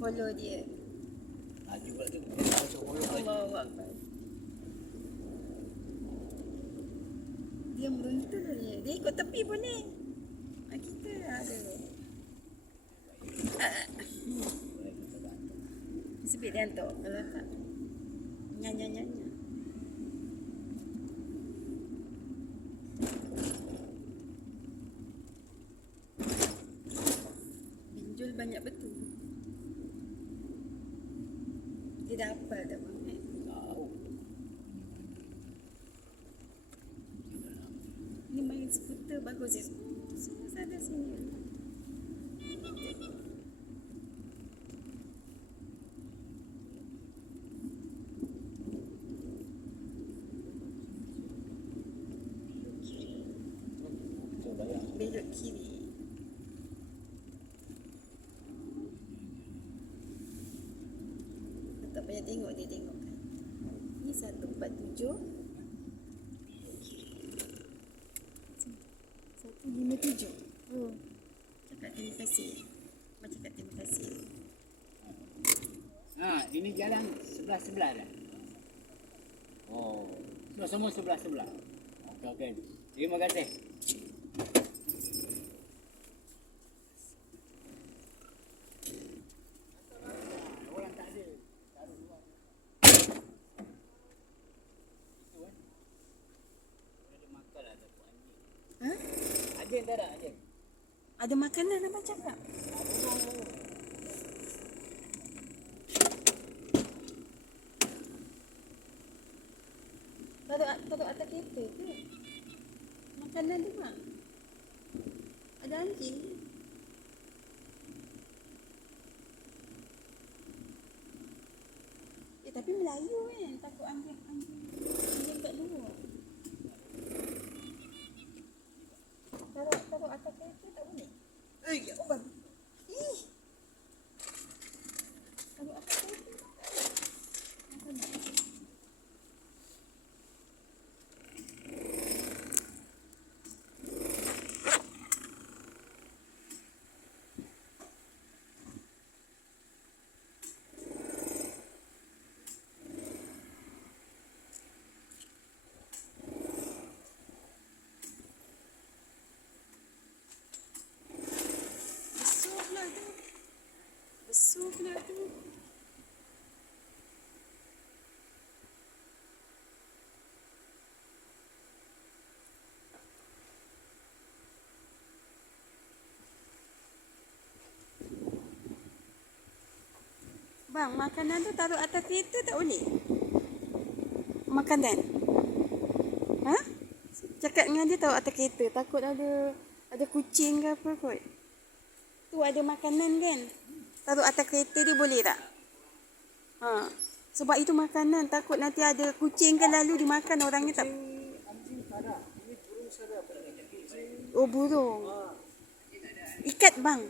Follow dia. Juga tu masuk follow lagi. Allahu Akbar. Dia meruntul dia. Dia ikut tepi pun ni. Kita ada. Sebut dia hantar. Kalau tak. Nyanyi. Pinjul banyak betul. Dia dah hafal dah bang. Tahu. Ni main skuter bagus je. Semua sana sini. Belok kiri. Tak payah tengok, dia tengok kan. Ni 147. 157. Oh. Cakap terima kasih. Macam cakap terima kasih. Ini jalan sebelah-sebelah dah. Oh, semua sebelah-sebelah. Okey. Terima kasih. Orang tak ada. Taruh luar. Itu kan. Ada makan lah tak anjing. Ha? Anjing tak ada anjing. Ada makanan apa cakap? Taruh atas kereta ke? Makanan tu bang. Ada anjing. Tapi Melayu kan. Takut anjing kat luar. Taruh atas kereta tak boleh? Ya Allah. Ih. Taruh atas kereta. Besar pula tu. Bang, makanan tu taruh atas kereta tak boleh? Makanan. Ha? Cakap dengan dia taruh atas kereta. Takut ada kucing ke apa kot. Tu ada makanan kan? Taruh atas kereta dia boleh tak? Ha. Sebab itu makanan. Takut nanti ada kucing ke lalu dimakan orangnya tak. Anjing tak ada. Ini burung saja. Oh, burung. Ikat bang.